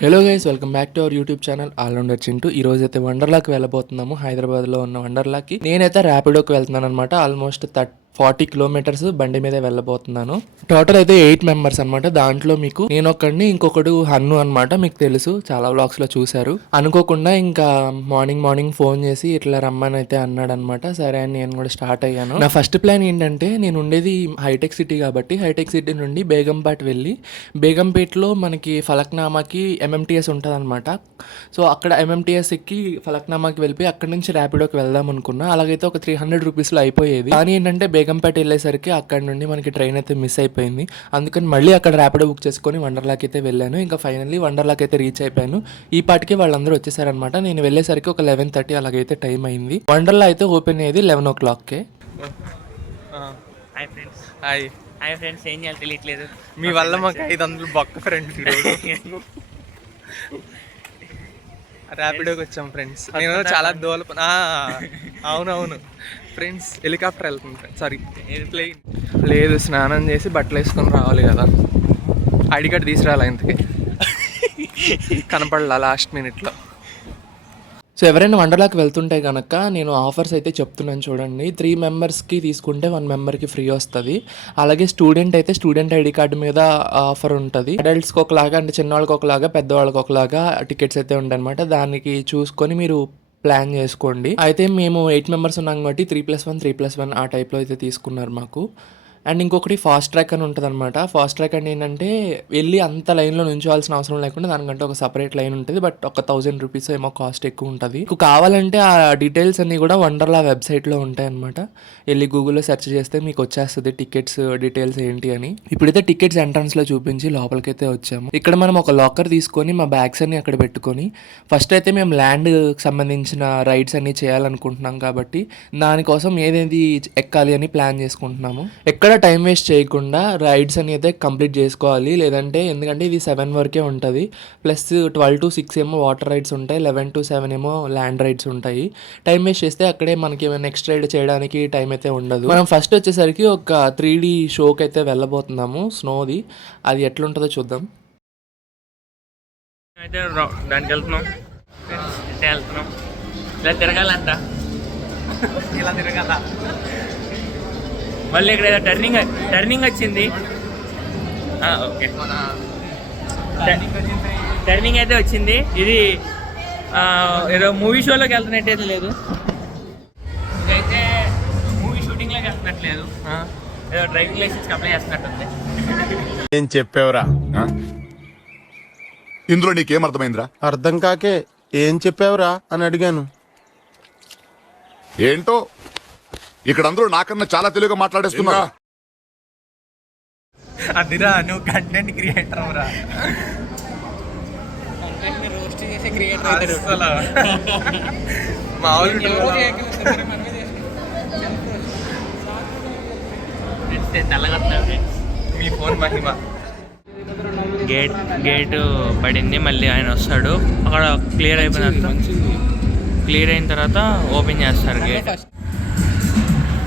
Hello guys, welcome back to our YouTube channel allrounder Chintu. ఈ రోజు అయితే వండర్లాకి వెళ్ళబోతున్నాము. హైదరాబాద్లో ఉన్న వండర్లాకి నేనైతే ర్యాపిడోకి వెళ్తున్నాను అనమాట. ఆల్మోస్ట్ 40 కిలోమీటర్స్ బండి మీద వెళ్ళబోతున్నాను. టోటల్ అయితే 8 మెంబర్స్ అనమాట. దాంట్లో మీకు నేను ఒక్కడిని, ఇంకొకడు హన్ను అనమాట. మీకు తెలుసు, చాలా వ్లాగ్స్ లో చూశారు. అనుకోకుండా ఇంకా మార్నింగ్ ఫోన్ చేసి ఇట్లా రమ్మని అయితే అన్నాడు అనమాట. సరే అని నేను కూడా స్టార్ట్ అయ్యాను. నా ఫస్ట్ ప్లాన్ ఏంటంటే, నేను ఉండేది హైటెక్ సిటీ కాబట్టి హైటెక్ సిటీ నుండి బేగంపేట వెళ్ళి, బేగంపేటలో మనకి ఫలక్నామాకి ఎంఎంటీఎస్ ఉంటుంది అనమాట. సో అక్కడ ఎంఎంటీఎస్ ఎక్కి ఫలక్నామాకి వెళ్ళిపోయి అక్కడ నుంచి ర్యాపిడోకి వెళ్దాం అనుకున్నా. అలాగైతే ఒక 300 రూపీస్లో అయిపోయేది. కానీ ఏంటంటే బేగంపేట వెళ్ళేసరికి అక్కడ నుండి మనకి ట్రైన్ అయితే మిస్ అయిపోయింది. అందుకని మళ్ళీ అక్కడ ర్యాపిడో బుక్ చేసుకొని వండర్లాకి అయితే వెళ్ళాను. ఇంకా ఫైనల్లీ వండర్లాకి అయితే రీచ్ అయిపోయాను. ఈ పాటికి వాళ్ళందరూ వచ్చేసారనమాట. నేను వెళ్ళేసరికి ఒక 11:30 అలాగైతే టైం అయింది. వండర్లా అయితే ఓపెన్ అయ్యేది 11 o'clockకే. Hi friends. హాయ్ ఫ్రెండ్స్, ఏం చేయాలి తెలియట్లేదు. మీ వల్ల మాకు 500 బొక్క ఫ్రెండ్స్. ర్యాపిడోకి వచ్చాం ఫ్రెండ్స్. నేను చాలా అవునవును ఫ్రెండ్స్. హెలికాప్టర్ వెళ్తుంది, సారీ ఎయిర్ప్లేన్. లేదు, స్నానం చేసి బట్టలు వేసుకొని రావాలి కదా. ఐడి కార్డ్ తీసుకురాలి, ఇంతకీ కనపడలా లాస్ట్ మినిట్లో. సో ఎవరైనా వండర్లాకి వెళ్తుంటే కనుక నేను ఆఫర్స్ అయితే చెప్తున్నాను చూడండి. 3 మెంబర్స్కి తీసుకుంటే 1 మెంబర్కి ఫ్రీ వస్తుంది. అలాగే స్టూడెంట్ అయితే స్టూడెంట్ ఐడి కార్డు మీద ఆఫర్ ఉంటుంది. అడల్ట్స్కి ఒకలాగా, అంటే చిన్నవాళ్ళకి ఒకలాగా, పెద్దవాళ్ళకి ఒకలాగా టికెట్స్ అయితే ఉంటాయి అనమాట. దానికి చూసుకొని మీరు ప్లాన్ చేసుకోండి. అయితే మేము 8 మెంబర్స్ ఉన్నాం కాబట్టి 3+1 3+1 ఆ టైప్లో అయితే తీసుకున్నారు మాకు. అండ్ ఇంకొకటి ఫాస్ట్ ట్రాక్ అని ఉంటుంది అనమాట. ఫాస్ట్ ట్రాక్ అంటే ఏంటంటే వెళ్ళి అంత లైన్లో నుంచోవాల్సిన అవసరం లేకుండా దానికంటే ఒక సపరేట్ లైన్ ఉంటుంది. బట్ ఒక 1000 రూపీస్ ఏమో కాస్ట్ ఎక్కువ ఉంటుంది. మీకు కావాలంటే ఆ డీటెయిల్స్ అన్నీ కూడా వండర్లా వెబ్సైట్లో ఉంటాయి అనమాట. వెళ్ళి గూగుల్లో సెర్చ్ చేస్తే మీకు వచ్చేస్తుంది టికెట్స్ డీటెయిల్స్ ఏంటి అని. ఇప్పుడైతే టికెట్స్ ఎంట్రన్స్లో చూపించి లోపలికైతే వచ్చాము. ఇక్కడ మనం ఒక లాకర్ తీసుకొని మా బ్యాగ్స్ అన్ని అక్కడ పెట్టుకొని, ఫస్ట్ అయితే మేము ల్యాండ్కి సంబంధించిన రైడ్స్ అన్ని చేయాలనుకుంటున్నాం కాబట్టి దానికోసం ఏదేది ఎక్కాలి అని ప్లాన్ చేసుకుంటున్నాము. ఎక్కడ టైం వేస్ట్ చేయకుండా రైడ్స్ అని అయితే కంప్లీట్ చేసుకోవాలి. లేదంటే ఎందుకంటే ఇది 7 వరకే ఉంటుంది. ప్లస్ 12 to 6 ఏమో వాటర్ రైడ్స్ ఉంటాయి, 11 to 7 ఏమో ల్యాండ్ రైడ్స్ ఉంటాయి. టైం వేస్ట్ చేస్తే అక్కడే మనకి నెక్స్ట్ రైడ్ చేయడానికి టైం అయితే ఉండదు. మనం ఫస్ట్ వచ్చేసరికి ఒక 3D షోకి అయితే వెళ్ళబోతున్నాము, స్నోది. అది ఎట్లుంటుందో చూద్దాం. అయితే దానికి వెళ్తున్నాం, ఇలా తిరగాలంట. ఇలా తిరగాల. మళ్ళీ ఇక్కడ ఏదో టర్నింగ్ వచ్చింది. ఓకే, టర్నింగ్ అయితే వచ్చింది. ఇది ఏదో మూవీ షోలోకి వెళ్తున్నట్టయితే లేదు, ఇదైతే మూవీ షూటింగ్లోకి వెళ్తున్నట్లేదు. ఏదో డ్రైవింగ్ లైసెన్స్కి అప్లై చేస్తున్నట్టుంది. ఏం చెప్పావురా? ఇందులో నీకేం అర్థమైందిరా? అర్థం కాకే ఏం చెప్పావురా అని అడిగాను. ఏంటో ఇక్కడ అందరూ నాకన్నా చాలా తెలుగుగా మాట్లాడేస్తున్నా. అదిరా, నువ్వు కంటెంట్ క్రియేటర్ రా. మీ ఫోన్ మహిమ. గేటు పడింది, మళ్ళీ ఆయన వస్తాడు. అక్కడ క్లియర్ అయిన తర్వాత ఓపెన్ చేస్తారు గేట్.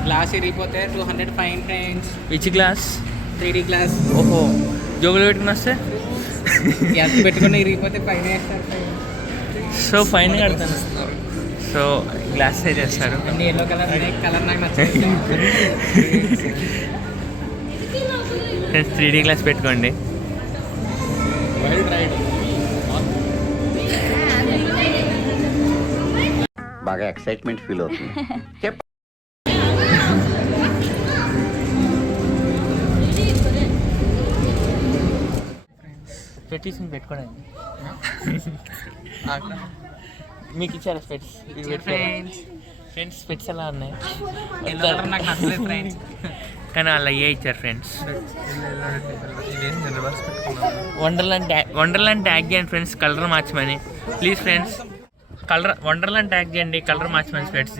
గ్లాస్ ఇరిగిపోతే 200 fine friends. Which glass? 3D glass. ఓహో, జోగులు పెట్టుకుని వస్తే గ్యాస్ పెట్టుకుని ఇరిగిపోతే ఫైన్ వేస్తారు. సో ఫైన్ కడతాను. సో గ్లాస్ చేస్తారు. అన్ని ఎల్లో కలర్ నాకు నచ్చదు. 3D గ్లాస్ పెట్టుకోండి. బాగా ఎక్సైట్మెంట్ ఫీల్ అవుతుంది. పెట్టుకోండి. మీకు ఇచ్చారా స్పెట్స్? ఫ్రెండ్స్ స్పెట్స్ ఎలా ఉన్నాయి? నాకు నచ్చలేదు ఫ్రెండ్స్, కానీ అలా ఏ ఇచ్చారు ఫ్రెండ్స్. వండర్లాండ్ ట్యాగ్ చేయండి ఫ్రెండ్స్, కలర్ మార్చమని ప్లీజ్ ఫ్రెండ్స్. వండర్లాండ్ ట్యాగ్ చేయండి, కలర్ మార్చమని స్పెట్స్.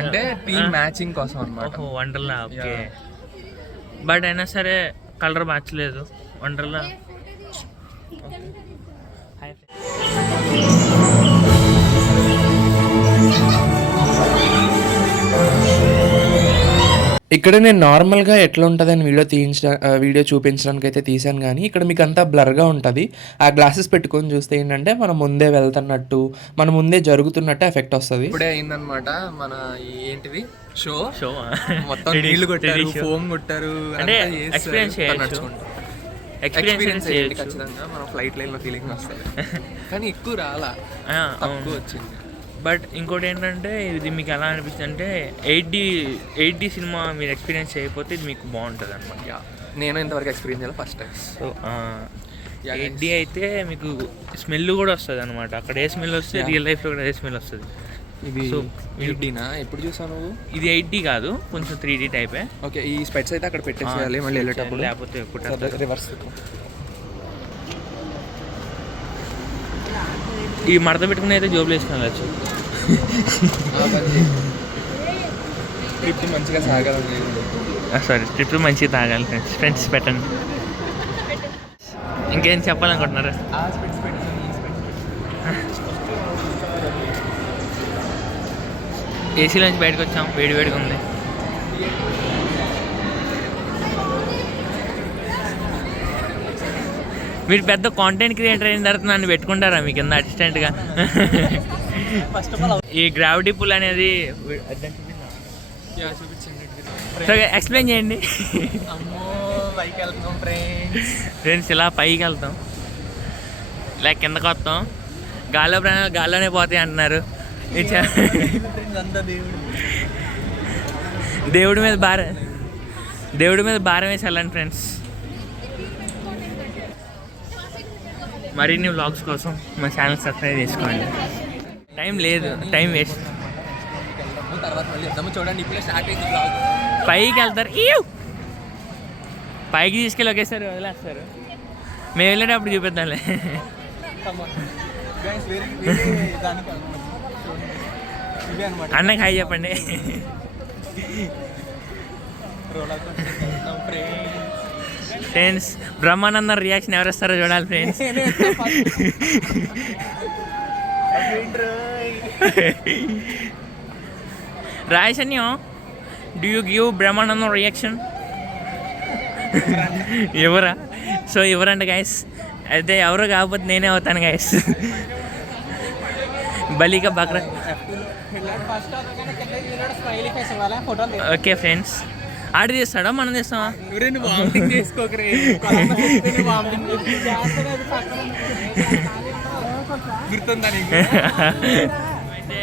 అంటే టీమ్ మ్యాచింగ్ కోసం అన్నమాట. ఓహో, వండర్లా. ఓకే, బట్ అయినా సరే కలర్ మార్చలేదు వండర్లా. ఇక్కడ నేను నార్మల్‌గా ఎట్లా ఉంటదని వీడియో చూపించడానికి అయితే తీశాను గానీ, ఇక్కడ మీకంతా బ్లర్‌గా ఉంటది. ఆ గ్లాసెస్ పెట్టుకొని చూస్తే ఏంటంటే, మనం ముందే వెళ్తున్నట్టు, మన ముందే జరుగుతున్నట్టు ఎఫెక్ట్ వస్తది. ఇప్పుడే అయిందనమాట మన ఏంటిది షో షో మొత్తం నీళ్లు కొట్టారు, ఫోమ్ కొట్టారు, అంటే ఎక్స్పీరియన్స్ ఎక్స్పీరియన్స్ చేయండి ఖచ్చితంగా. మనం ఫ్లైట్ లైన్లో ఫీలింగ్ వస్తుంది కానీ ఎక్కువ రాలా, తక్కువ వచ్చింది. బట్ ఇంకోటి ఏంటంటే ఇది మీకు ఎలా అనిపిస్తుంది అంటే 8D సినిమా మీరు ఎక్స్పీరియన్స్ చేయకపోతే ఇది మీకు బాగుంటుంది అనమాట. నేను ఇంతవరకు ఎక్స్పీరియన్స్ చేయాలి ఫస్ట్ టైం. సో 8D అయితే మీకు స్మెల్ కూడా వస్తుంది అనమాట. అక్కడ ఏ స్మెల్ వస్తే రియల్ లైఫ్లో కూడా ఏ స్మెల్ వస్తుంది. ఇది సో 8Dనా ఎప్పుడు చూసావు నువ్వు? ఇది 8D కాదు, కొంచెం 3D టైపే. ఓకే, ఈ స్పెట్స్ అయితే అక్కడ పెట్టేసేయాలి మళ్ళీ వెళ్ళేటప్పుడు, లేకపోతే రివర్స్. ఈ మడత పెట్టుకుని అయితే జోబులు వేసుకుని వెళ్ళచ్చు. ట్రిప్ మంచిగా సాగాలి. సారీ, ట్రిప్ మంచిగా తాగాలి ఫ్రెండ్స్. పెట్టండి. ఇంకేం చెప్పాలనుకుంటున్నారా? ఏసీలోంచి బయటకు వచ్చాం, వేడిగా ఉంది. మీరు పెద్ద కాంటెంట్ క్రియేటర్ అయిన తర్వాత నన్ను పెట్టుకుంటారా మీ కింద అసిస్టెంట్గా? ఈ గ్రావిటీ పుల్ అనేది ఎక్స్ప్లెయిన్ చేయండి ఫ్రెండ్స్. ఇలా పైకి వెళ్తాం, ఇలా కిందకు వస్తాం, గాల్లో ప్రాణాలు గాల్లోనే పోతాయి అంటున్నారు. దేవుడి మీద భారం వేసి వెళ్ళండి ఫ్రెండ్స్. మరిన్ని వ్లాగ్స్ కోసం మా ఛానల్ సబ్స్క్రైబ్ చేసుకోండి. టైం లేదు, టైం వేస్ట్. తర్వాత మళ్ళీ వద్దాము. చూడండి ఇప్పుడే స్టార్ట్ అయింది బ్లాగ్. పైకి వెళ్తారు, పైకి తీసుకెళ్ళి ఒకేసారి వదిలేస్తారు. మేము వెళ్ళేటప్పుడు చూపిద్దాంలే. అన్నకి హాయ్ చెప్పండి. ఫ్రెండ్స్, బ్రహ్మానందం రియాక్షన్ ఎవరు ఇస్తారో చూడాలి ఫ్రెండ్స్. రాయసన్యం, do you give Brahmanandam reaction? ఎవరా? సో ఎవరంట గైస్? అయితే ఎవరు కాకపోతే నేనే అవుతాను గైస్. బలిక బక్రా. ఓకే ఫ్రెండ్స్, ఆర్డర్ చేస్తాడా మనం చేస్తామా? అయితే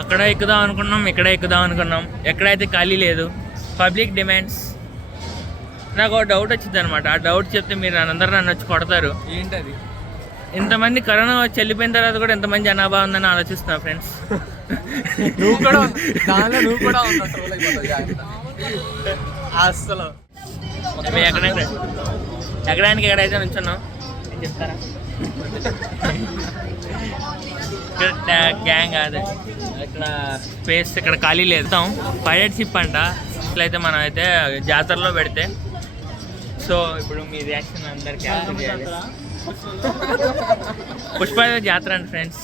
అక్కడ ఎక్కుదాం అనుకున్నాం, ఇక్కడ ఎక్కుదాం అనుకున్నాం. ఎక్కడైతే ఖాళీ లేదు. Public demands. నాకు ఒక డౌట్ వచ్చింది అనమాట. ఆ డౌట్ చెప్తే మీరు అందరూ నన్ను వచ్చి కొడతారు. ఏంటది? ఇంతమంది కరోనా వచ్చి వెళ్ళిపోయిన తర్వాత కూడా ఎంతమంది జనాభా ఉందని ఆలోచిస్తున్నా ఫ్రెండ్స్. నువ్వు కూడా అసలు మేము ఎక్కడానికి ఎక్కడైతే నుంచున్నాం చెప్తారా? ఇక్కడ గ్యాంగ్ కాదు, ఇక్కడ స్పేస్ ఇక్కడ ఖాళీ లేదు. పైలట్ షిప్ అంట. ఇట్లయితే మనం అయితే జాతరలో పెడితే. సో ఇప్పుడు మీ రియాక్షన్ అందరికీ చేయాలి. పుష్పాల జాతర అండి ఫ్రెండ్స్.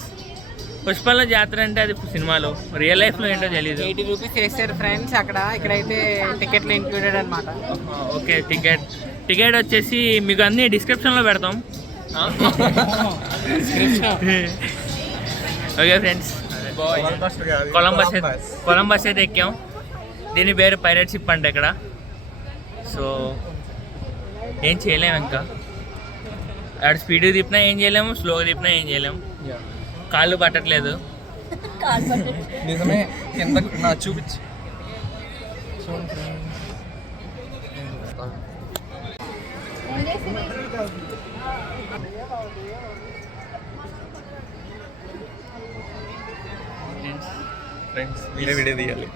పుష్పాల జాతర అంటే అది సినిమాలో, రియల్ లైఫ్లో ఏంటో తెలీదు. 80 రూపీస్ చేస్తారు ఫ్రెండ్స్ అక్కడ. ఇక్కడైతే టికెట్లు ఇంక్లూడెడ్ అనమాట. ఓకే, టికెట్ వచ్చేసి మీకు అన్నీ డిస్క్రిప్షన్లో పెడతాం. ఓకే ఫ్రెండ్స్, కొలంబస్ అయితే ఎక్కాం. దీని పేరు పైలట్ షిప్ అంటే ఇక్కడ. సో ఏం చేయలేము, ఇంకా అక్కడ స్పీడ్గా తిప్పినా ఏం చేయలేము, స్లోగా తిప్పినా ఏం చేయలేము. కాళ్ళు పట్టట్లేదు. నిజమే. కింద నా చూపించి ఫ్రెండ్స్ మీరే వీడియో తీయాలి.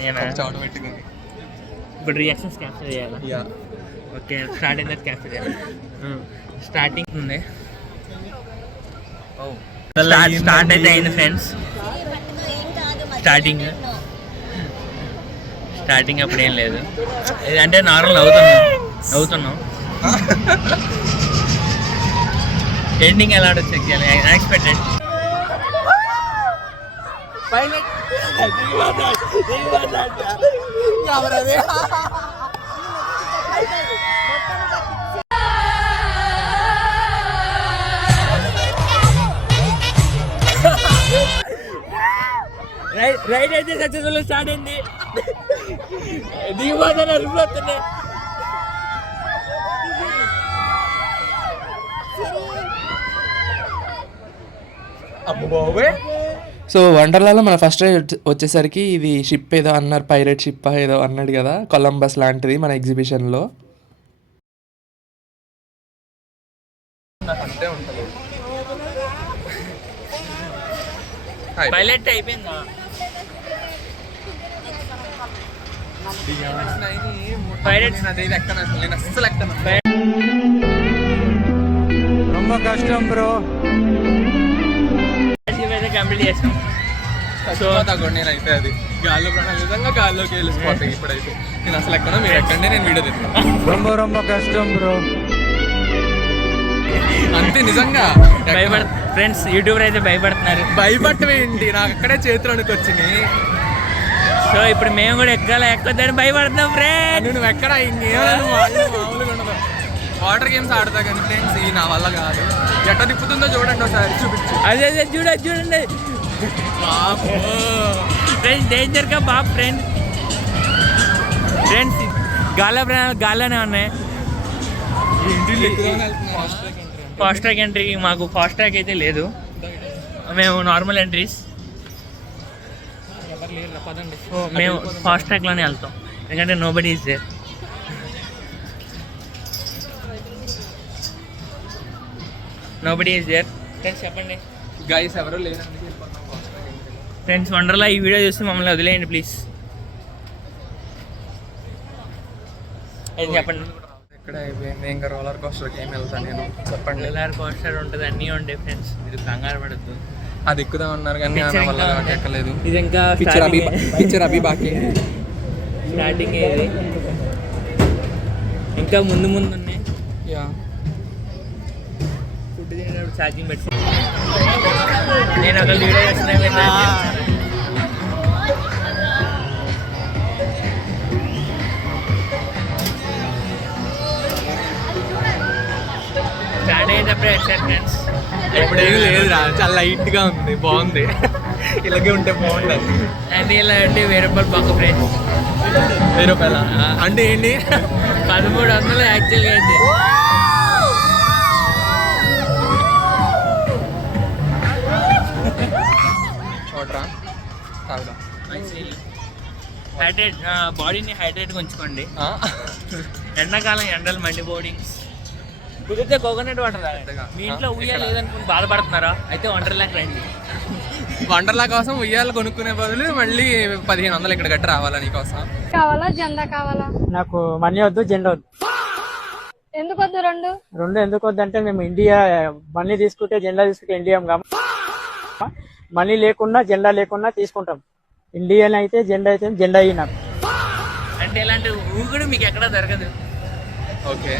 నేను ఆటోమేటిక్గా ఇప్పుడు రియాక్షన్స్ క్యాప్చర్ చేయాలి. ఓకే, స్టార్ట్ అయిన క్యాప్చర్ చేయాలి. స్టార్టింగ్ ఉంది. స్టార్ట్ అయితే అయింది ఫ్రెండ్స్. స్టార్టింగ్ అప్పుడు ఏం లేదు. అంటే నార్మల్ నవ్వుతున్నాం. ఎండింగ్ ఎలా చెక్ చేయాలి. అన్ఎక్స్పెక్టెడ్. రైడ్ అయితే సక్సెస్ఫుల్ స్టార్ట్ అయింది. దిగిపోతాను అరిపోతున్నాయి. సో వండర్లాలో మన ఫస్ట్ రైడ్ వచ్చేసరికి ఇది షిప్ ఏదో అన్నారు, పైరేట్ షిప్ ఏదో అన్నాడు కదా, కొలంబస్ లాంటిది మన ఎగ్జిబిషన్లో. అంతే ఉంటుంది. పైలట్ అయిపోయిందా? పైలట్స్ నేను ఎక్కను అసలు, నేను అస్సలు ఎక్కను. కష్టం బ్రో. అయితే కంప్లీట్ చేసాం. సో నేనైతే అది గాల్లో ప్రాణాలు నిజంగా గాల్లోకి వెళ్ళిపోతాయి. ఇప్పుడైతే నేను అసలు ఎక్కడో మీరు ఎక్కండి, నేను వీడియో తిన్నాను. రొమ్మ కష్టం బ్రో. అంతే నిజంగా ఫ్రెండ్స్ యూట్యూబర్ అయితే భయపడుతున్నారు. భయపడవేంటి, నాకు అక్కడే చేతులు వచ్చినాయి. సో ఇప్పుడు మేము కూడా ఎక్కొద్దని భయపడుతున్నాం ఫ్రెండ్స్. నువ్వు ఎక్కడ ఇంకేమో మామూలుగా ఉండదు. వాటర్ గేమ్స్ ఆడతా కానీ ఫ్రెండ్స్ ఇది నా వల్ల కాదు. ఎట్లా తిప్పుతుందో చూడండి ఒకసారి, చూపించు. అదే చూడండి ఫ్రెండ్స్, డేంజర్గా బాబు ఫ్రెండ్స్ గాల్లోనే ఉన్నాయి. ఫాస్ట్ ట్రాక్ ఎంట్రీ మాకు ఫాస్ట్ ట్రాక్ అయితే లేదు, మేము నార్మల్ ఎంట్రీస్. మేము ఫాస్ట్ ట్రాక్లోనే వెళ్తాం ఎందుకంటే nobody is there. Nobody is there. Friends చెప్పండి. గైస్ ఎవరు లేరు ఫ్రెండ్స్ వండర్లా ఈ వీడియో చూసి మమ్మల్ని వదిలేయండి ప్లీజ్. చెప్పండి. ఎక్కడ అయిపోయింది, ఇంకా రోలర్ కోస్టర్కి ఏమి వెళ్తాను నేను, చెప్పండి. రోలర్ కోస్టర్ ఉంటుంది, అన్నీ ఉంటాయి ఫ్రెండ్స్, మీరు కంగారు పడద్దు. అది ఎక్కుదాం అన్నారు కానీ నా వల్ల ఎక్కలేదు. ఇది ఇంకా పిక్చర్ అభి బాకీ స్టార్టింగ్ ఇది, ఇంకా ముందు ఉన్నాయి. ఫుడ్ తినేటప్పుడు ఛార్జింగ్ పెట్టి నేను ఒక వీడియో చేస్తున్నాను. స్టార్ట్ అయ్యేటప్పుడు వచ్చారు ఫ్రెండ్స్. ఎప్పుడేం లేదురా, చాలా లైట్గా ఉంది, బాగుంది. ఇలాగే ఉంటే బాగుంటుంది. అంటే ఇలా అంటే 1000 రూపాయలు పక్క ఫ్రెండ్స్. 1000 రూపాయల అంటే ఏంటి, 1300 యాక్చువల్గా అయితే. చూడరా హైడ్రేట్, బాడీని హైడ్రేట్గా ఉంచుకోండి. ఎండాకాలం ఎండలు మండిపోడింగ్స్. కుదిరితే కోకోనట్ వాటర్ తాగండి. మీ ఇంట్లో ఉయ్యాల లేదనుకుని బాధపడుతున్నారా, అయితే వండర్లాకి రండి. వండర్లా కోసం ఉయ్యాలు కొనుక్కునే బదులు మళ్ళీ 1500 ఇక్కడ గట్టి రావాలా నీకోసం? కావాలా జెండా కావాలా? నాకు మనీ వద్దు, జెండా వద్దు. ఎందుకు వద్దు? రెండు ఎందుకు వద్దు అంటే మేము ఇండియా మనీ తీసుకుంటే జెండా తీసుకుంటే ఇండియా మనీ లేకున్నా జెండా లేకున్నా తీసుకుంటాం. ఇండియన్ అయితే జెండా అయితే జెండా అయ్యి నాకు అంటే ఇలాంటి ఊగుడు మీకు ఎక్కడ దొరకదు. ఓకే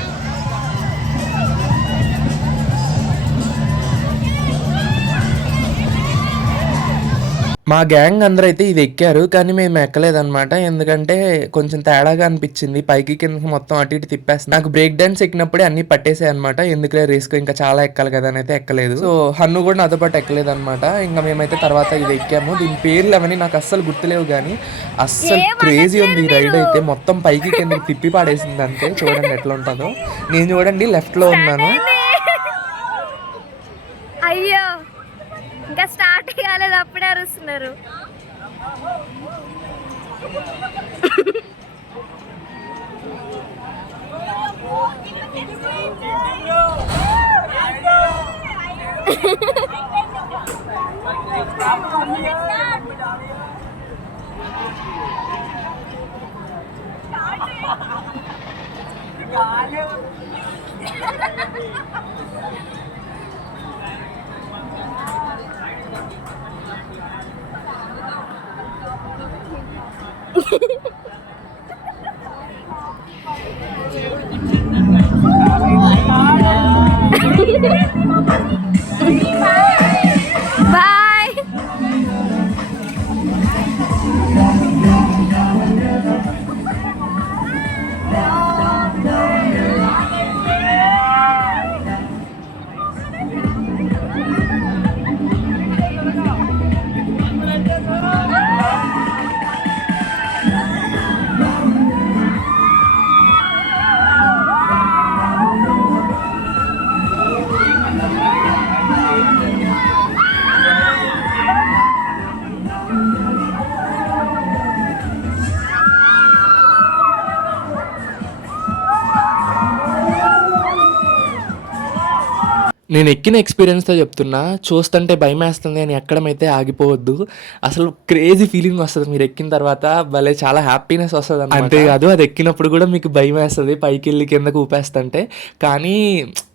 మా గ్యాంగ్ అందరూ అయితే ఇది ఎక్కారు, కానీ మేము ఎక్కలేదన్నమాట. ఎందుకంటే కొంచెం తేడాగా అనిపించింది, పైకి కిందకి మొత్తం అటు ఇటు తిప్పేస్తుంది. నాకు బ్రేక్ డాన్స్ ఎక్కినప్పుడే అన్ని పట్టేసాయి అనమాట. ఎందుకులే రిస్క్, ఇంకా చాలా ఎక్కాలి కదా అని అయితే ఎక్కలేదు. సో హన్ను కూడా నాతో పాటు ఎక్కలేదు అనమాట. ఇంకా మేమైతే తర్వాత ఇది ఎక్కాము. దీని పేర్లు అవన్నీ నాకు అస్సలు గుర్తులేవు, కానీ అస్సలు క్రేజీ ఉంది ఈ రైడ్ అయితే. మొత్తం పైకి కిందకి తిప్పి పాడేసింది అంతే. చూడండి ఎట్లా ఉంటుందో. నేను చూడండి లెఫ్ట్ లో ఉన్నాను. అయ్యో ఇంకా స్టార్ట్ కాలేదు, అప్పుడే అరుస్తున్నారు. బాయ్. నేను ఎక్కిన ఎక్స్పీరియన్స్తో చెప్తున్నా, చూస్తుంటే భయం వేస్తుంది అని ఎక్కడమైతే ఆగిపోవద్దు. అసలు క్రేజీ ఫీలింగ్ వస్తుంది మీరు ఎక్కిన తర్వాత, భలే చాలా హ్యాపీనెస్ వస్తుంది. అంతేకాదు అది ఎక్కినప్పుడు కూడా మీకు భయం వేస్తుంది పైకి వెళ్ళి కిందకు ఊపేస్తుంటే, కానీ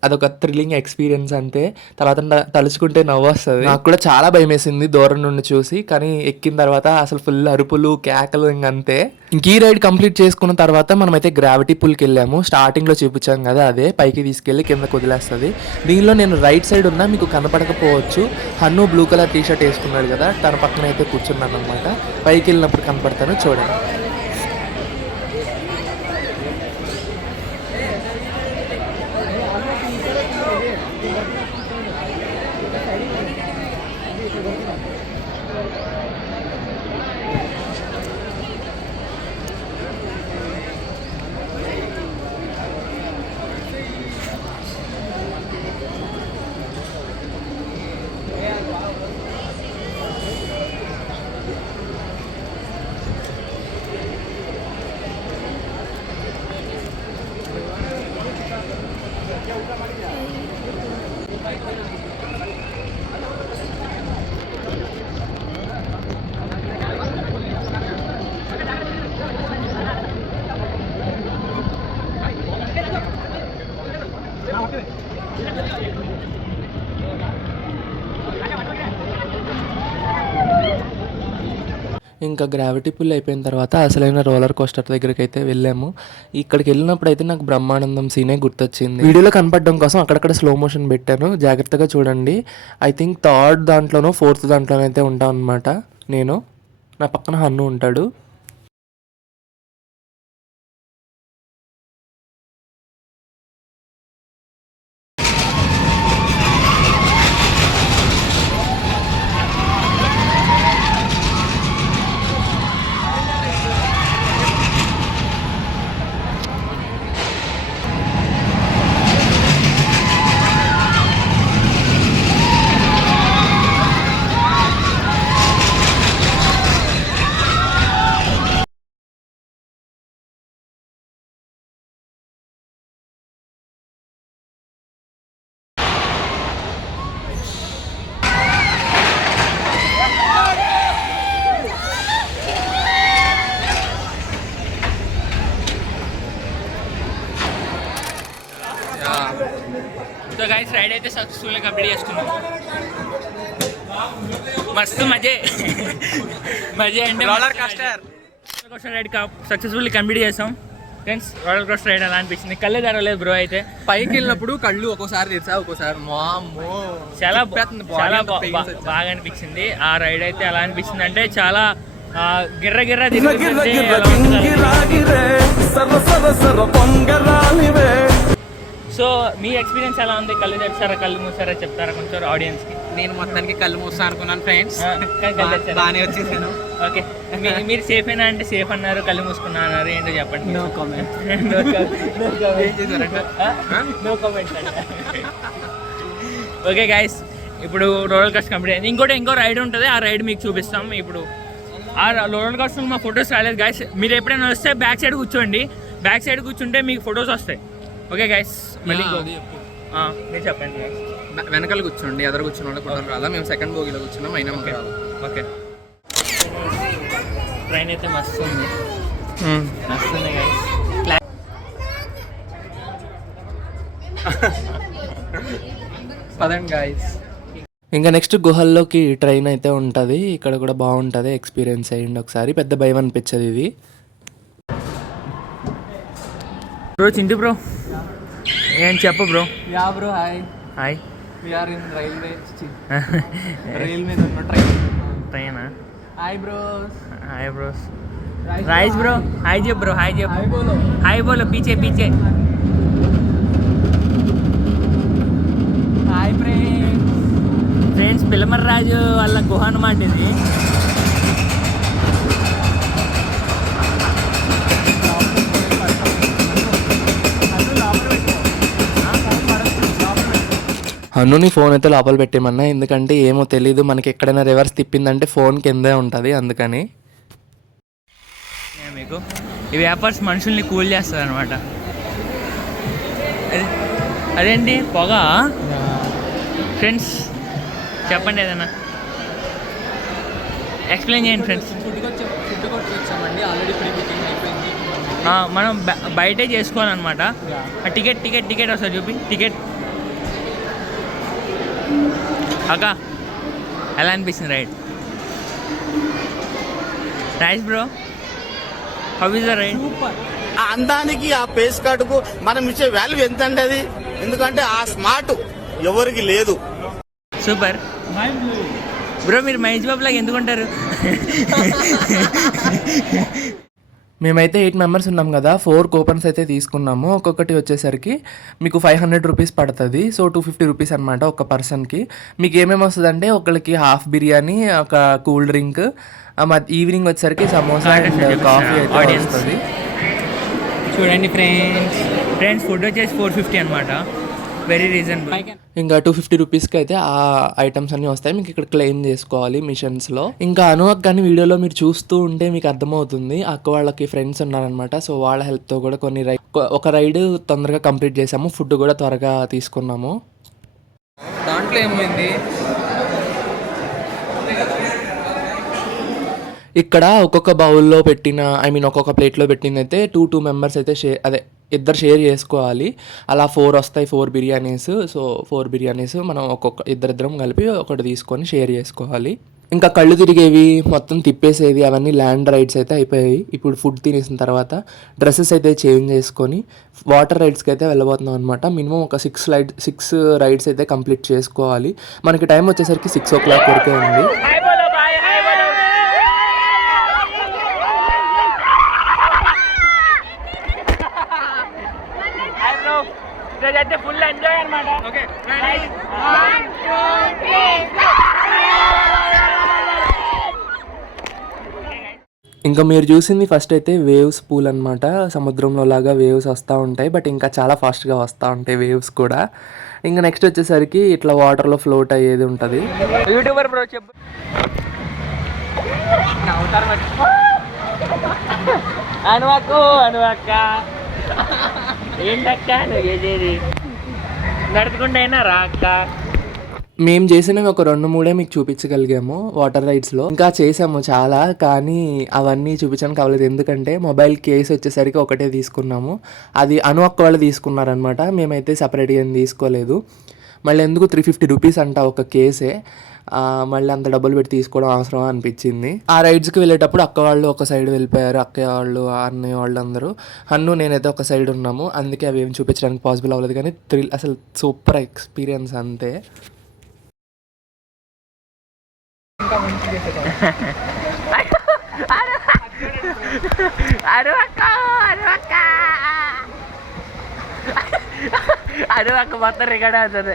అదొక థ్రిల్లింగ్ ఎక్స్పీరియన్స్ అంతే. తర్వాత తలుచుకుంటే నవ్వు వస్తుంది. నాకు కూడా చాలా భయం వేసింది దూరం నుండి చూసి, కానీ ఎక్కిన తర్వాత అసలు ఫుల్ అరుపులు కేకలు ఇంకంతే. ఇంక ఈ రైడ్ కంప్లీట్ చేసుకున్న తర్వాత మనమైతే గ్రావిటీ పూల్కి వెళ్ళాము. స్టార్టింగ్లో చూపించాం కదా, అదే పైకి తీసుకెళ్ళి కిందకు వదిలేస్తుంది. దీనిలో నేను రైట్ సైడ్ ఉన్నా మీకు కనపడకపోవచ్చు. హన్ను బ్లూ కలర్ టీ షర్ట్ వేసుకున్నాడు కదా, తన పక్కన అయితే కూర్చున్నాను అనమాట. పైకి వెళ్ళినప్పుడు కనపడతాను చూడండి. ఇంకా గ్రావిటీ పుల్ అయిపోయిన తర్వాత అసలైన రోలర్ కోస్టర్ దగ్గరికి అయితే వెళ్ళాము. ఇక్కడికి వెళ్ళినప్పుడు అయితే నాకు బ్రహ్మానందం సీనే గుర్తొచ్చింది. వీడియోలో కనపడడం కోసం అక్కడక్కడ స్లో మోషన్ పెట్టాను, జాగ్రత్తగా చూడండి. ఐ థింక్ థర్డ్ దాంట్లోనో ఫోర్త్ దాంట్లోనో అయితే ఉంటాను అనమాట. నేను నా పక్కన హన్ను ఉంటాడు. సో గైస్ రైడ్ అయితే సక్సెస్ఫుల్గా కంప్లీట్ చేసుకున్నాం. మస్తు మజే అంటే roller coaster ride successfully complete చేసాం ఫ్రెండ్స్. రోలర్ కోస్టర్ రైడ్ అలా అనిపించింది, కళ్ళే తెరవలేదు బ్రో. అయితే పైకి వెళ్ళినప్పుడు కళ్ళు ఒక్కోసారి తెరిచా ఒక్కోసారి చాలా చాలా బాగా అనిపించింది ఆ రైడ్ అయితే. ఎలా అనిపించింది అంటే చాలా గిర్ర గిర్ర సో మీ ఎక్స్పీరియన్స్ ఎలా ఉంది? కళ్ళు తెరిచారా కళ్ళు మూసారా చెప్తారా కొంచెం ఆడియన్స్కి? నేను మొత్తానికి కళ్ళు మూస్తా అనుకున్నాను ఫ్రెండ్స్, బాగానే వచ్చేసాను. ఓకే, మీరు సేఫ్ అయినా అంటే సేఫ్ అన్నారు, కళ్ళు మూసుకున్నా అన్నారు, ఏంటో చెప్పండి. No comment. No comment. Okay guys, ఇప్పుడు రోలర్ కోస్టర్ కంప్లీట్ అయింది. ఇంకో రైడ్ ఉంటుంది, ఆ రైడ్ మీకు చూపిస్తాం. ఇప్పుడు ఆ రోలర్ కోస్టర్ మా ఫొటోస్ రాలేదు గైస్. మీరు ఎప్పుడైనా వస్తే బ్యాక్ సైడ్ కూర్చోండి, బ్యాక్ సైడ్ కూర్చుంటే మీకు ఫొటోస్ వస్తాయి. ఓకే గైస్, మళ్ళీ మీరు చెప్పండి. వెనకాల కూర్చోండి, ఎదురు కూర్చున్న వాళ్ళు కూడా రాలా. మేము సెకండ్ బోగిలో కూర్చున్నాం, అయినా ఓకే. ఓకే, ట్రైన్ అయితే మస్తు ఉంది, మస్తు ఉంది గైస్. పదండి గైస్. ఇంకా నెక్స్ట్ గుహల్లోకి ట్రైన్ అయితే ఉంటుంది. ఇక్కడ కూడా బాగుంటుంది, ఎక్స్పీరియన్స్ అయ్యింది ఒకసారి. పెద్ద భయం అనిపించదు ఇది. బ్రో చింటూ బ్రో ఏం చెప్పు bro? Yeah bro, hi hi. We are in railway మీద ఉన్న ట్రైనా? Hi bros. Hi bros. Rice bro, hi చెప్పు బ్రో, హాయ్ చెప్పు. హాయ్ బోలో, పీచే పీచే. హాయ్ ఫ్రెండ్స్, పిల్లమర్రాజు వాళ్ళ గుహ అన్నమాట ఇది. హన్నుని ఫోన్ అయితే లోపల పెట్టేమన్నా, ఎందుకంటే ఏమో తెలీదు, మనకి ఎక్కడైనా రివర్స్ తిప్పిందంటే ఫోన్ కిందే ఉంటుంది, అందుకని. మీకు ఈ వ్యాపార్స్ మనుషుల్ని కూల్ చేస్తుంది అనమాట. అదేంటి పొగ? ఫ్రెండ్స్ చెప్పండి ఏదన్నా ఎక్స్ప్లెయిన్ చేయండి ఫ్రెండ్స్. మనం బయటే చేసుకోవాలన్నమాట. టికెట్ వస్తుంది చూపి టికెట్. అక్క ఎలా అనిపిస్తుంది ride? Nice bro, how is the ride? ఆ అందానికి ఆ పేస్ కార్డుకు మనం ఇచ్చే వాల్యూ ఎంత అండి అది, ఎందుకంటే ఆ స్మార్ట్ ఎవరికి లేదు. Super bro. మీరు మహేష్ బాబు లాగా ఎందుకుంటారు? మేమైతే 8 మెంబర్స్ ఉన్నాం కదా, 4 కూపన్స్ అయితే తీసుకున్నాము. ఒక్కొక్కటి వచ్చేసరికి మీకు 500 రూపీస్ పడుతుంది. సో 250 రూపీస్ అనమాట ఒక పర్సన్కి. మీకు ఏమేమి వస్తుందంటే ఒకరికి హాఫ్ బిర్యానీ, ఒక కూల్ డ్రింక్, ఈవినింగ్ వచ్చేసరికి సమోసా అండ్ కాఫీ అయితే వస్తుంది. చూడండి ఫ్రెండ్స్ ఫుడ్ వచ్చేసి 450 అనమాట. Very reasonable. ఇంకా 250 రూపీస్కి అయితే ఆ ఐటమ్స్ అన్నీ వస్తాయి. మీకు ఇక్కడ క్లెయిమ్ చేసుకోవాలి మిషన్స్లో. ఇంకా అనువక్ కానీ వీడియోలో మీరు చూస్తూ ఉంటే మీకు అర్థమవుతుంది. అక్క వాళ్ళకి ఫ్రెండ్స్ ఉన్నారనమాట. సో వాళ్ళ హెల్ప్తో కూడా ఒక రైడ్ తొందరగా కంప్లీట్ చేసాము. ఫుడ్ కూడా త్వరగా తీసుకున్నాము. దాంట్లో ఏమైంది? ఇక్కడ ఒక్కొక్క బౌల్లో పెట్టిన ఒక్కొక్క ప్లేట్లో పెట్టింది అయితే 2 మెంబర్స్ అయితే ఇద్దరు షేర్ చేసుకోవాలి. అలా 4 వస్తాయి, 4 బిర్యానీస్. సో 4 బిర్యానీస్ మనం ఇద్దరిద్దరం కలిపి ఒకటి తీసుకొని షేర్ చేసుకోవాలి. ఇంకా కళ్ళు తిరిగేవి, మొత్తం తిప్పేసేవి, అవన్నీ ల్యాండ్ రైడ్స్ అయితే అయిపోయాయి. ఇప్పుడు ఫుడ్ తినేసిన తర్వాత డ్రెస్సెస్ అయితే చేంజ్ చేసుకొని వాటర్ రైడ్స్కి అయితే వెళ్ళబోతున్నాం అనమాట. మినిమం ఒక 6 రైడ్స్ అయితే కంప్లీట్ చేసుకోవాలి. మనకి టైం వచ్చేసరికి 6 o'clock వరకే ఉంది. అయితే ఫుల్ ఎంజాయ్ అనమాట. ఇంకా మీరు చూసింది ఫస్ట్ అయితే వేవ్స్ పూల్ అనమాట. సముద్రంలో లాగా వేవ్స్ వస్తూ ఉంటాయి, బట్ ఇంకా చాలా ఫాస్ట్గా వస్తూ ఉంటాయి వేవ్స్ కూడా. ఇంకా నెక్స్ట్ వచ్చేసరికి ఇట్లా వాటర్లో ఫ్లోట్ అయ్యేది ఉంటుంది. యూట్యూబర్ బ్రో చెప్పు. అనువక్క ఏంటక్క నువ్వు చేసేది? నడుచుకుంటూ అయినా రా అక్క. మేము చేసినవి ఒక 2-3 మీకు చూపించగలిగాము వాటర్ రైడ్స్లో. ఇంకా చేసాము చాలా, కానీ అవన్నీ చూపించడానికి అవ్వలేదు. ఎందుకంటే మొబైల్ కేస్ వచ్చేసరికి ఒకటే తీసుకున్నాము. అది అనువక్క వాళ్ళు తీసుకున్నారనమాట. మేమైతే సపరేట్గా ఏం తీసుకోలేదు. మళ్ళీ ఎందుకు 350 రూపీస్ అంట ఒక కేసే. మళ్ళీ అంత డబ్బులు పెట్టి తీసుకోవడం అవసరమా అనిపించింది. ఆ రైడ్స్కి వెళ్ళేటప్పుడు అక్క వాళ్ళు ఒక సైడ్ వెళ్ళిపోయారు, అక్కయ్య వాళ్ళు, అన్నయ్య వాళ్ళు అందరూ. అన్ను నేనైతే ఒక సైడ్ ఉన్నాము. అందుకే అవి ఏం చూపించడానికి పాసిబుల్ అవ్వలేదు. కానీ అసలు సూపర్ ఎక్స్పీరియన్స్ అంతే. అనువక్క మొత్తం రికార్డ్ అవుతుంది.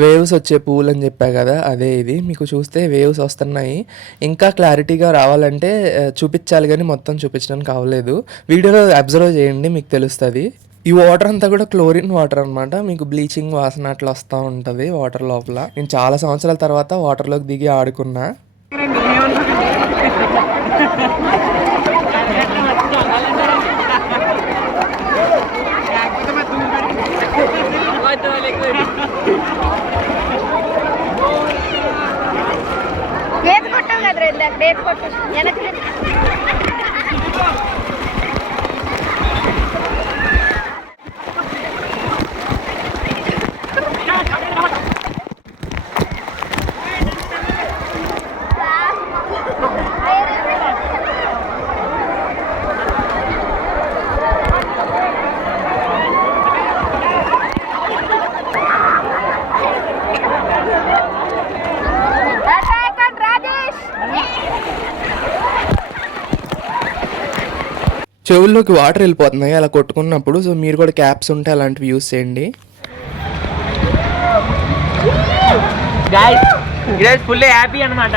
వేవ్స్ వచ్చే పూల్ అని చెప్పా కదా, అదే ఇది. మీకు చూస్తే వేవ్స్ వస్తున్నాయి. ఇంకా క్లారిటీగా రావాలంటే చూపించాలి, కానీ మొత్తం చూపించడానికి అవ్వలేదు. వీడియోలో అబ్జర్వ్ చేయండి, మీకు తెలుస్తుంది. ఈ వాటర్ అంతా కూడా క్లోరిన్ వాటర్ అనమాట. మీకు బ్లీచింగ్ వాసన అట్లా వస్తూ ఉంటుంది వాటర్ లోపల. నేను చాలా సంవత్సరాల తర్వాత వాటర్లోకి దిగి ఆడుకున్నా. చెవుల్లోకి వాటర్ వెళ్ళిపోతున్నాయి అలా కొట్టుకున్నప్పుడు. సో మీరు కూడా క్యాప్స్ ఉంటే అలాంటివి యూస్ చేయండి. గైస్ ఈరోజు ఫుల్ హ్యాపీ అనమాట.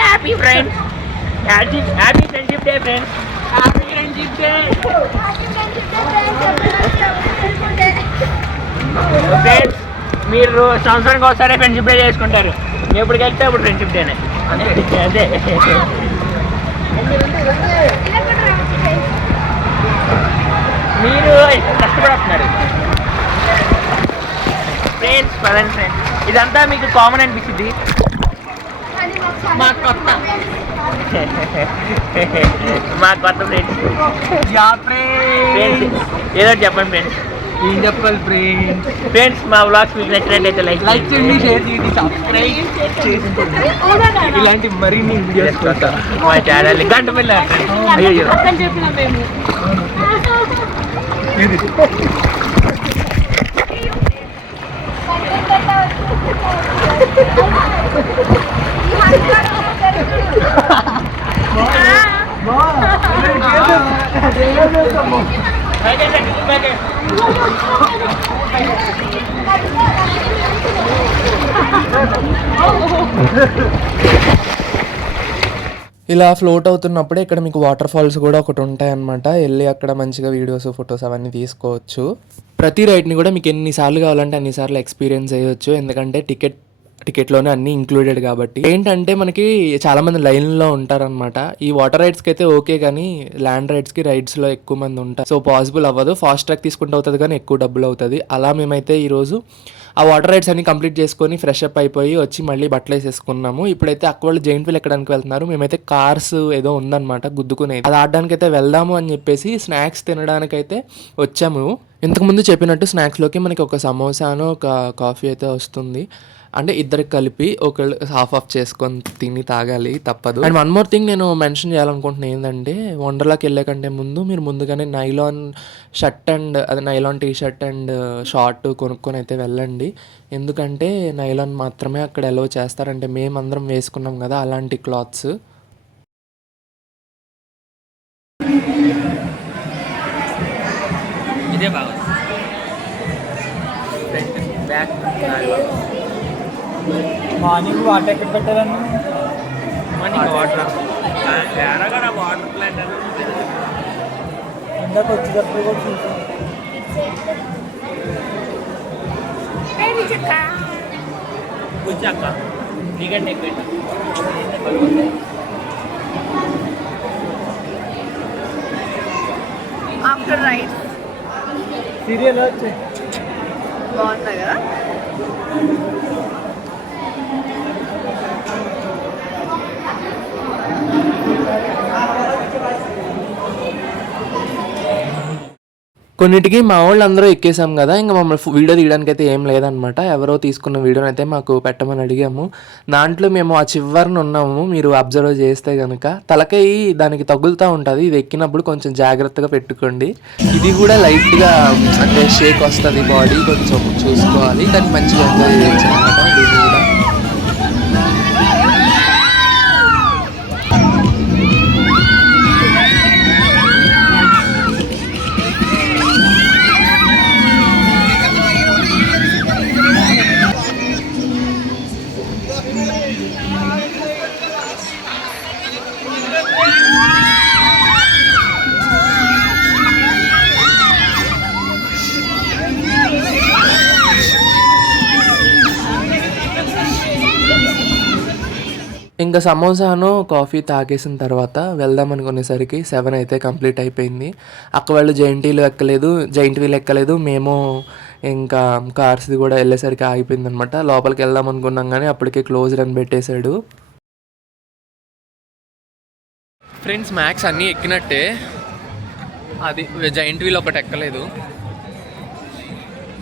Happy friends. Happy friendship day friends. Happy friendship day friends. మీరు సంవత్సరానికి ఒకసారి ఫ్రెండ్షిప్ డే చేసుకుంటారు. మీరు ఎప్పుడు కలిస్తే అప్పుడు ఫ్రెండ్షిప్ డేనే. అదే మీరు కష్టపడుతున్నారు ఫ్రెండ్స్. పదండి ఫ్రెండ్స్, ఇదంతా మీకు కామన్ అనిపించింది. మా కొత్త ఫ్రెండ్స్. ఏదో చెప్పండి ఫ్రెండ్స్. ఏం చెప్పాలి ఫ్రెండ్స్ మా వ్లాగ్స్ మీకు నచ్చినట్లయితే లైక్ చేయండి, షేర్ చేయండి, సబ్స్క్రైబ్ చేసి ఇలాంటి మరిన్ని వీడియోస్ కోసం మా ఛానల్ గంట పిల్ల. అయ్యో ఇలా ఫ్లోట్ అవుతున్నప్పుడే ఇక్కడ మీకు వాటర్ ఫాల్స్ కూడా ఒకటి ఉంటాయన్నమాట. వెళ్ళి అక్కడ మంచిగా వీడియోస్, ఫొటోస్ అవన్నీ తీసుకోవచ్చు. ప్రతి రైడ్ని కూడా మీకు ఎన్నిసార్లు కావాలంటే అన్నిసార్లు ఎక్స్పీరియన్స్ చేయొచ్చు. ఎందుకంటే టికెట్లోనే అన్నీ ఇంక్లూడెడ్ కాబట్టి. ఏంటంటే మనకి చాలామంది లైన్లో ఉంటారనమాట. ఈ వాటర్ రైడ్స్కి అయితే ఓకే, కానీ ల్యాండ్ రైడ్స్కి రైడ్స్లో ఎక్కువ మంది ఉంటారు. సో పాసిబుల్ అవ్వదు. ఫాస్ట్ ట్రాక్ తీసుకుంటూ అవుతుంది కానీ ఎక్కువ డబ్బులు అవుతుంది. అలా మేమైతే ఈరోజు ఆ వాటర్ రైడ్స్ అన్ని కంప్లీట్ చేసుకొని ఫ్రెష్ అప్ అయిపోయి వచ్చి మళ్ళీ బట్టలు వేసేసుకున్నాము. ఇప్పుడైతే అక్క వాళ్ళు జైంట్ వీల్ ఎక్కడానికి వెళ్తున్నారు. మేమైతే కార్స్ ఏదో ఉందన్నమాట గుద్దుకునేది, అది ఆడడానికి అయితే వెళ్దాము అని చెప్పేసి స్నాక్స్ తినడానికైతే వచ్చాము. ఇంతకుముందు చెప్పినట్టు స్నాక్స్లోకి మనకి ఒక సమోసాను ఒక కాఫీ అయితే వస్తుంది. అంటే ఇద్దరికి కలిపి ఒకళ్ళు హాఫ్ ఆఫ్ చేసుకొని తిని తాగాలి, తప్పదు. అండ్ వన్ మోర్ థింగ్ నేను మెన్షన్ చేయాలనుకుంటున్నాను ఏంటంటే, వండర్లాకి వెళ్ళే కంటే ముందు మీరు ముందుగానే నైలాన్ షర్ట్ అండ్ అదే nylon T shirt and short కొనుక్కొని అయితే వెళ్ళండి. ఎందుకంటే నైలాన్ మాత్రమే అక్కడ ఎలో చేస్తారంటే మేమందరం వేసుకున్నాం కదా అలాంటి క్లాత్స్. ఇదే బాగా బ్యాక్. మార్నింగ్ వాటర్ ఎక్కడ పెట్టారన్న? మార్నింగ్ వాటర్ వాటర్ ప్లాంట్ ఇందాక వచ్చేటప్పుడు కూడా చూసాను. కూర్చాక నీకంటే ఎక్కువ ఆఫ్టర్ రైడ్ సీరియల్ వచ్చి బాగుంది కదా. కొన్నిటికి మా వాళ్ళు అందరూ ఎక్కేసాం కదా, ఇంకా మమ్మల్ని వీడియో తీయడానికి అయితే ఏం లేదనమాట. ఎవరో తీసుకున్న వీడియోని అయితే మాకు పెట్టమని అడిగాము. దాంట్లో మేము ఆ చివరిని ఉన్నాము. మీరు అబ్జర్వ్ చేస్తే కనుక తలకాయ దానికి తగులుతూ ఉంటుంది. ఇది ఎక్కినప్పుడు కొంచెం జాగ్రత్తగా పెట్టుకోండి. ఇది కూడా లైట్గా అంటే షేక్ వస్తుంది, బాడీ కొంచెం చూసుకోవాలి, కానీ మంచిగా ఎంజాయ్ చేయొచ్చు అనమాట దీన్ని కూడా. ఇంకా సమోసాను కాఫీ తాగేసిన తర్వాత వెళ్దాం అనుకునేసరికి 7 అయితే కంప్లీట్ అయిపోయింది. అక్క వాళ్ళు జైంట్ వీల్ ఎక్కలేదు. మేము ఇంకా కార్స్ది కూడా వెళ్ళేసరికి ఆగిపోయింది అనమాట. లోపలికి వెళ్దాం అనుకున్నాం కానీ అప్పటికే క్లోజ్ అని పెట్టేశాడు. ఫ్రెండ్స్ మ్యాక్స్ అన్నీ ఎక్కినట్టే, అది జైంట్ వీల్ ఒకటి ఎక్కలేదు.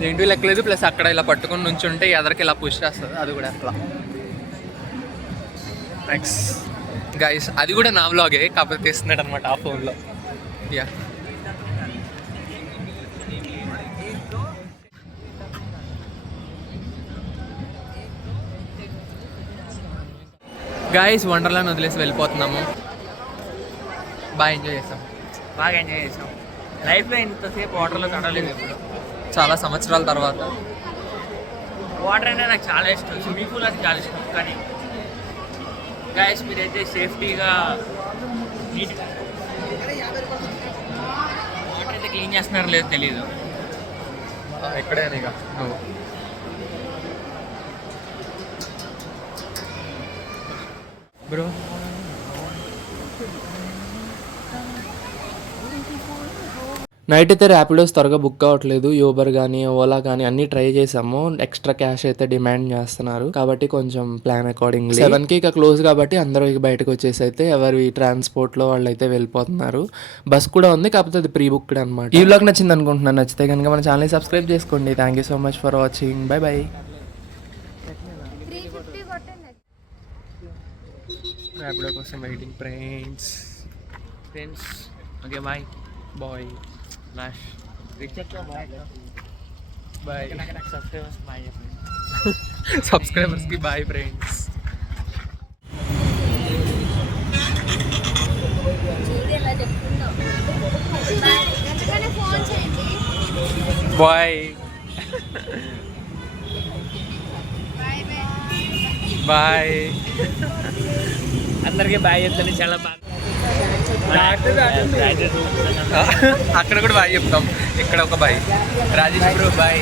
జైంట్ వీల్ ఎక్కలేదు, ప్లస్ అక్కడ ఇలా పట్టుకొని నుంచుంటే ఎదరికి ఇలా పుష్ చేస్తుంది, అది కూడా ఎక్కలా. మ్యాక్స్ గైస్ అది కూడా నా వ్లాగే, కాకపోతే తీస్తున్నాడు అనమాట ఆ ఫోన్లో. యా గైస్ వండర్లాండ్ వదిలేసి వెళ్ళిపోతున్నాము. బాగా ఎంజాయ్ చేస్తాం. లైఫ్లో ఇంతసేపు వాటర్లో తడలేదు ఎప్పుడు, చాలా సంవత్సరాల తర్వాత. వాటర్ అంటే నాకు చాలా ఇష్టం, స్విమ్మింగ్ పూల్ అంటే చాలా ఇష్టం. కానీ గైస్ మీరైతే సేఫ్టీగా వాటర్ అయితే క్లీన్ చేస్తున్నారో లేదో తెలియదు. ఎక్కడే ఇక నువ్వు బ్రో. నైట్ అయితే ర్యాపిడోస్ త్వరగా బుక్ అవ్వట్లేదు. యూబర్ కానీ ఓలా కానీ అన్ని ట్రై చేసాము. ఎక్స్ట్రా క్యాష్ అయితే డిమాండ్ చేస్తున్నారు. కాబట్టి కొంచెం ప్లాన్ అకార్డింగ్ 7కి ఇక క్లోజ్ కాబట్టి అందరూ ఇక బయటకు వచ్చేసి అయితే ఎవరి ట్రాన్స్పోర్ట్లో వాళ్ళు అయితే వెళ్ళిపోతున్నారు. బస్ కూడా ఉంది, కాకపోతే అది ప్రీ బుక్డ్ అనమాట. ఈ వ్లాగ్ నచ్చింది అనుకుంటున్నాను. నచ్చితే కనుక మన ఛానల్ని సబ్స్క్రైబ్ చేసుకోండి. Thank you so much for watching. Bye bye. 350 కొట్టండి. ర్యాపిడో కోసం waiting friends. Okay bye. Bye last bye. Subscribers bye చెప్పండి. సబ్స్క్రైబర్స్కి బాయ్ ఫ్రెండ్స్. ఇలా చెప్తున్నాం. ఎందుకంటే ఫోన్ చేయండి. Bye bye. అందరికీ బాయ్ చెప్తాను. చాలా బాగా అక్కడ కూడా బాయ్ చెప్తాం. ఇక్కడ ఒక బాయ్. Rajesh bro bye.